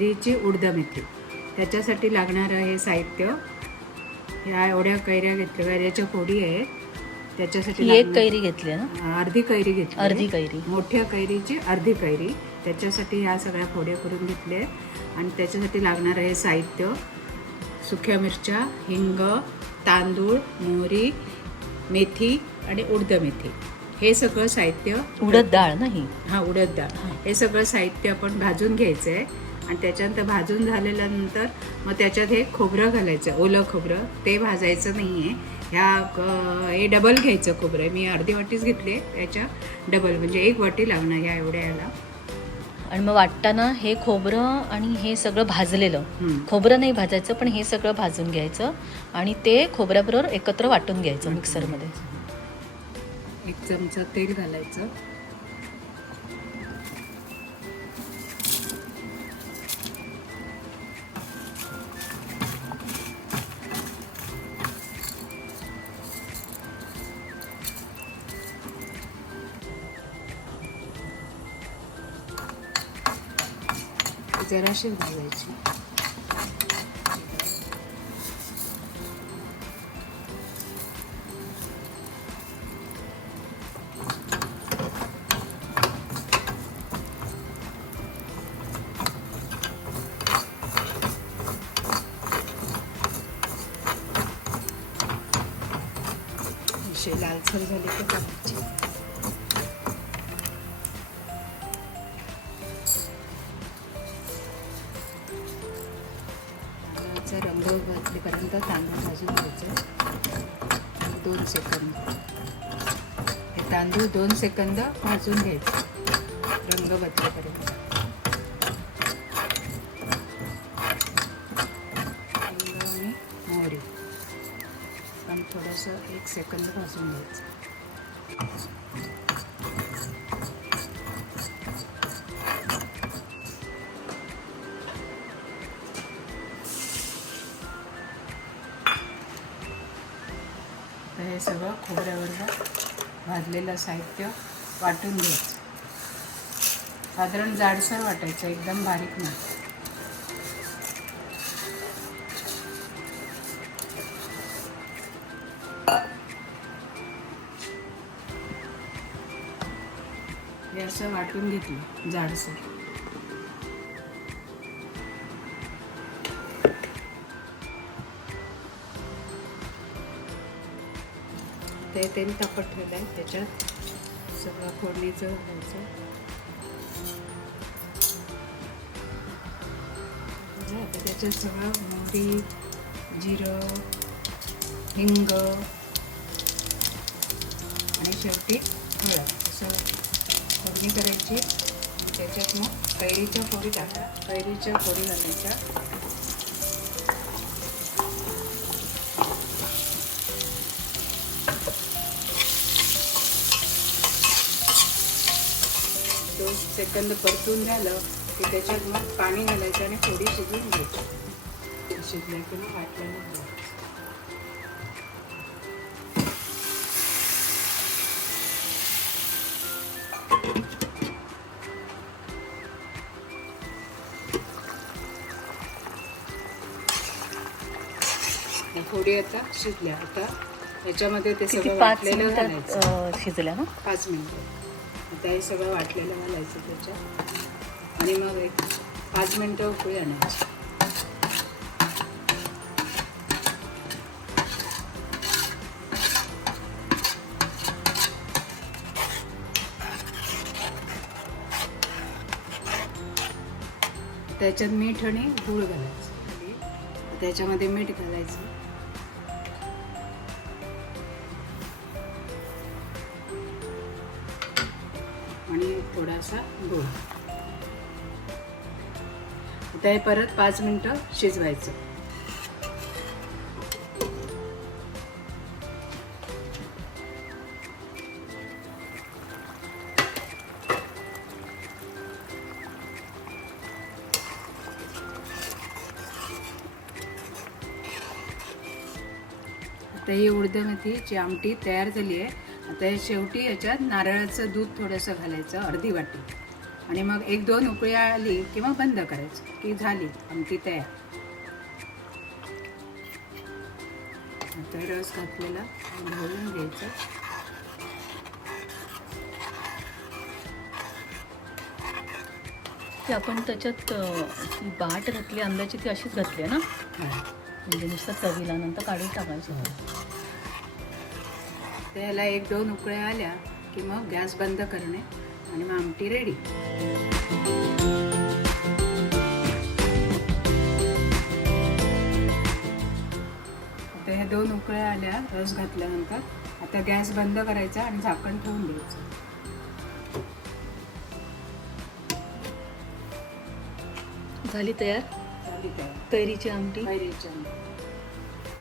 कैरीची उडद मेथी. त्याच्यासाठी लागणारं हे साहित्य. ह्या एवढ्या कैऱ्या घेतल्या कैऱ्याच्या फोडी आहेत. त्याच्यासाठी एक कैरी घेतली ना? अर्धी कैरी घेतली अर्धी कैरी. मोठ्या कैरीची अर्धी कैरी. त्याच्यासाठी ह्या सगळ्या फोड्या करून घेतल्या आणि त्याच्यासाठी लागणारं हे साहित्य. सुक्या मिरच्या हिंग तांदूळ मोहरी मेथी आणि उडद मेथी. हे सगळं साहित्य उडद डाळ ना ही? हा उडद डाळ. हे. सगळं साहित्य आपण भाजून घ्यायचं आहे आणि त्याच्यानंतर भाजून झाल्यानंतर मग त्याच्यात हे खोबरं घालायचं ओलं खोबरं. ते भाजायचं नाही आहे ह्या हे डबल घ्यायचं खोबरं. मी अर्धी वाटीच घेतली आहे त्याच्या डबल म्हणजे एक वाटी लागणार ह्या एवढ्या याला. आणि मग वाटताना हे खोबरं आणि हे सगळं भाजलेलं. खोबरं नाही भाजायचं पण हे सगळं भाजून घ्यायचं आणि ते खोबऱ्याबरोबर एकत्र वाटून घ्यायचं मिक्सरमध्ये. एक चमचा तेल घालायचं. जराशी भाजायची असे लालसर झाले की टाकायचे तांदळाचा रंग घातलेपर्यंत तांदूळ भाजून घ्यायचं. दोन सेकंद. हे तांदूळ दोन सेकंद भाजून घ्यायचे. रंग बदलेपर्यंत. हिंग आणि मोहरी. पण थोडंसं एक सेकंद भाजून घ्यायचं. हे सगळं खोबऱ्यावर भाजलेलं साहित्य वाटून घ्यायचं साधारण जाडसर वाटायचं एकदम बारीक नाही. हे असं वाटून घेतलं जाडसर. ते तेल तापत ठेवलं आहे त्याच्यात. सगळं फोडणीचं घालायचं आता त्याच्यात सगळं मोहरी जिरं हिंग आणि शेवटी हळद. असं फोडणी करायची. त्याच्यात मग कैरीच्या फोडी टाका. कैरीच्या फोडी घालायच्या. सेकंद परतून झालं की त्याच्यात मग पाणी घालायचं आणि फोडी शिजवून घ्यायची. शिजल्या की मग या फोडी आता शिजल्या. आता याच्यामध्ये ते सगळं वाटलेलं घालायचं. शिजल्या ना? पाच मिनटं. आता हे सगळं वाटलेलं घालायचं त्याच्यात आणि मग एक पाच मिनटं उकळी आणायची. त्याच्यात मीठ आणि गूळ घालायचं. त्याच्यामध्ये मीठ घालायचं. आणि थोडासा गूळ आता हे परत पाच मिनटं शिजवायचं. आता ही उडद आमटी तयार झाली आहे आता हे शेवटी याच्यात नारळाचं दूध थोडंसं घालायचं अर्धी वाटी. आणि मग एक दोन उकळी आली की मग बंद करायचं की झाली आमटी तयार. आता रस घातलेला ढवळून घ्यायचं. ती आपण त्याच्यात ती बाट घातली आंब्याची ती अशीच घातली आहे ना. म्हणजे नुसतं चवीला नंतर काढून टाकायचं. त्याला एक दोन उकळ्या आल्या की मग गॅस बंद करणे आणि मग आमटी रेडी आता ह्या दोन उकळ्या आल्या रस घातल्यानंतर आता गॅस बंद करायचा आणि झाकण ठेवून द्यायचं. झाली तयार? झाली तयार. कैरीची आमटी? कैरीची आमटी.